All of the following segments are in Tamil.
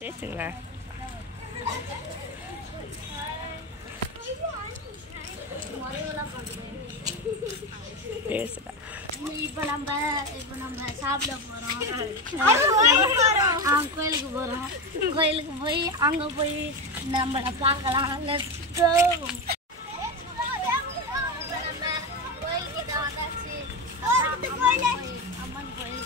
பேசுங்களா? பேசுடா. இப்போ நம்ம சாப்பிட போகிறோம். கோயிலுக்கு போகிறோம். கோயிலுக்கு போய் அங்கே போய் நம்மளை பார்க்கலாம். Let's go. அம்மன் கோயில்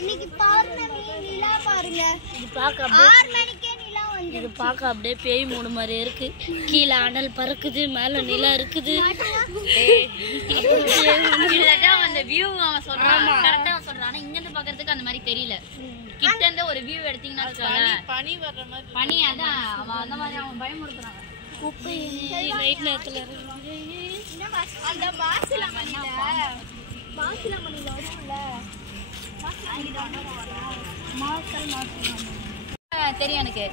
இன்னைக்கு பௌர்ணமி. நிலா பாருங்க. இது பார்க்க அப்படியே பேய் மூணு மாதிரி இருக்கு. கீழே அனல் பறக்குது, மேல நிலா இருக்குது. அந்த வியூ அவன் சொல்றான், கரெக்டா அவன் சொல்றான். ஆனா இங்க இருந்து பாக்குறதுக்கு அந்த மாதிரி தெரியல. கிட்ட இருந்து ஒரு வியூ எடுத்தீங்கன்னா பனி வர்ற மாதிரி. பனி அதான் அவன் அந்த மாதிரி அவன் பயமுறுத்துறான். குப்பை நைட் நேரத்துல அந்த மாசிலாமணியில வரும்ல. தெரியும் எனக்கு.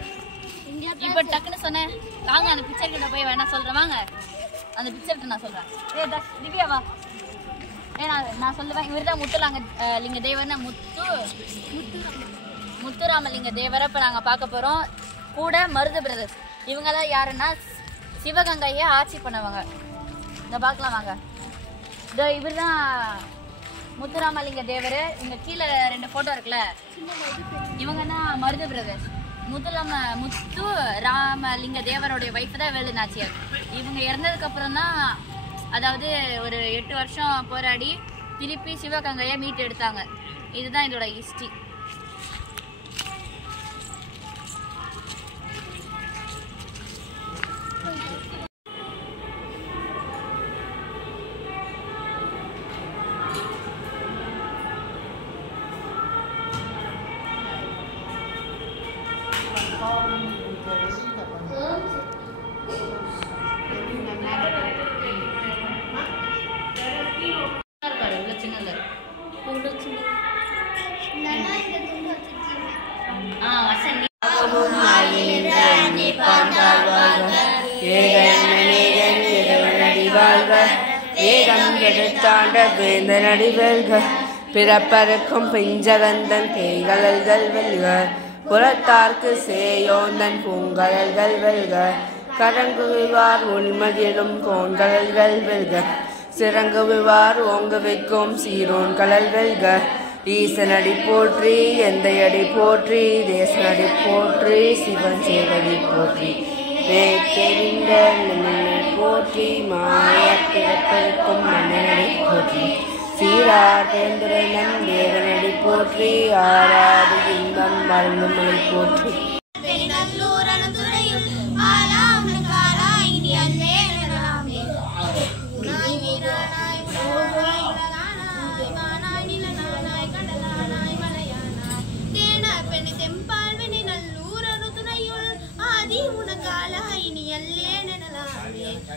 இப்ப டக்குன்னு சொன்னேன் வாங்க அந்த பிக்சர் கிட்ட போய் வேணா சொல்றேன். வாங்க அந்த பிக்சர் நான் சொல்றேன். திவ்யாவா நான் சொல்லுவேன். இவர்தான் முத்துலிங்க தேவர்னா முத்துராமலிங்க தேவரை இப்ப நாங்க பார்க்க போறோம். கூட மருது பிரதர்ஸ். இவங்கெல்லாம் யாருன்னா சிவகங்கையை ஆட்சி பண்ணவங்க. இத பார்க்கலாம் வாங்க. இதோ இவர்தான் முத்துராமலிங்க தேவர். இங்க கீழே 2 போட்டோ இருக்குல்ல, இவங்கன்னா மருது பிரதர்ஸ். முத்து ராமலிங்க தேவருடைய வைஃப் தான் வேலு நாச்சியார். இவங்க இறந்ததுக்கு அப்புறம் தான், அதாவது ஒரு 8 வருஷம் போராடி திருப்பி சிவகங்கையை மீட்டு எடுத்தாங்க. இதுதான் இதோட ஹிஸ்டரி. பிறப்பருக்கும் பிஞ்சகந்தன் பேய்கழல்கள் வெல்க, புறத்தார்க்கு சேயோந்தன் பூங்கழல்கள் வெல்க, கரங்குவிவார் உள்மகிழும் கோண்கழல்கள் வெல்க, சிறங்குவிவார் ஓங்கு வைக்கும் சீரோன் கடல் வெல்க, ஈசனடி போற்றி எந்தையடி போற்றி, தேசனடி போற்றி, சிவன் சேவடி போற்றி, தெரிந்த போற்றி, மாய பிறப்பருக்கும் மன்னனடி போற்றி, சீரார் பேந்துரனம் தேவனடி போற்றி, ஆராது இன்பம் மருந்துமலை போற்றி.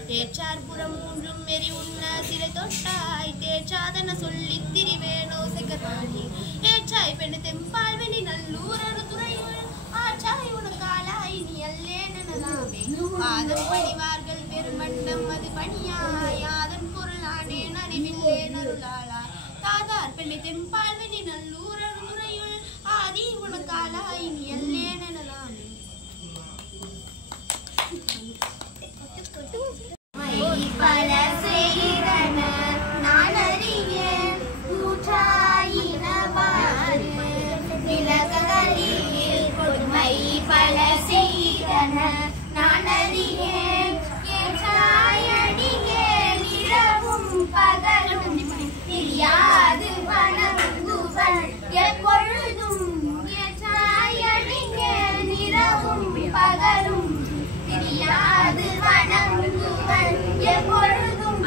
தேச்சார்புறம் மூன்றும் மெறி உண்ண சிறை தொட்டாய், தேச்சாதன சொல்லி திரிவேனோ செகராணி, ஏச்சாய் பெண்ணு தெம்பால்வெனி நல்லூரரு துறையுள், ஆச்சாய் உனக்காலாய் நீ அல்லேனலாமே, ஆதன் பணிவார்கள் பெருமண்டம் அது பணியாய், ஆதன் பொருளானே அறிவில்லே நருளாளா, தாதார் பெண்ணை தெம்பால்வெனி நல்லூரரு துறையுள், ஆதி உனக்காலாய் நீ அல்லேனலாமே. பல செய்தன நான் அறியேன் கூற்றாயினவாறு விலகலில் கொடுமை பல செய்தன நான் அறியேன் ஏற்றாயடியே இரவும் பகலும் தெரியாது வணங்குவன் எப்பொழுதும் ஏற்றாயடியே இரவும் பகலும் தெரியாது வணங்குவன் எப்பொழுதும்.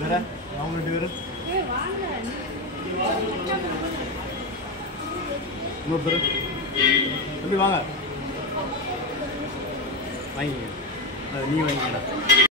வேற அவங்க ரெண்டு பேரும் இன்னொருத்தர் எப்படி வாங்க வாங்கிக்க அது நீ வாங்கிக்கடா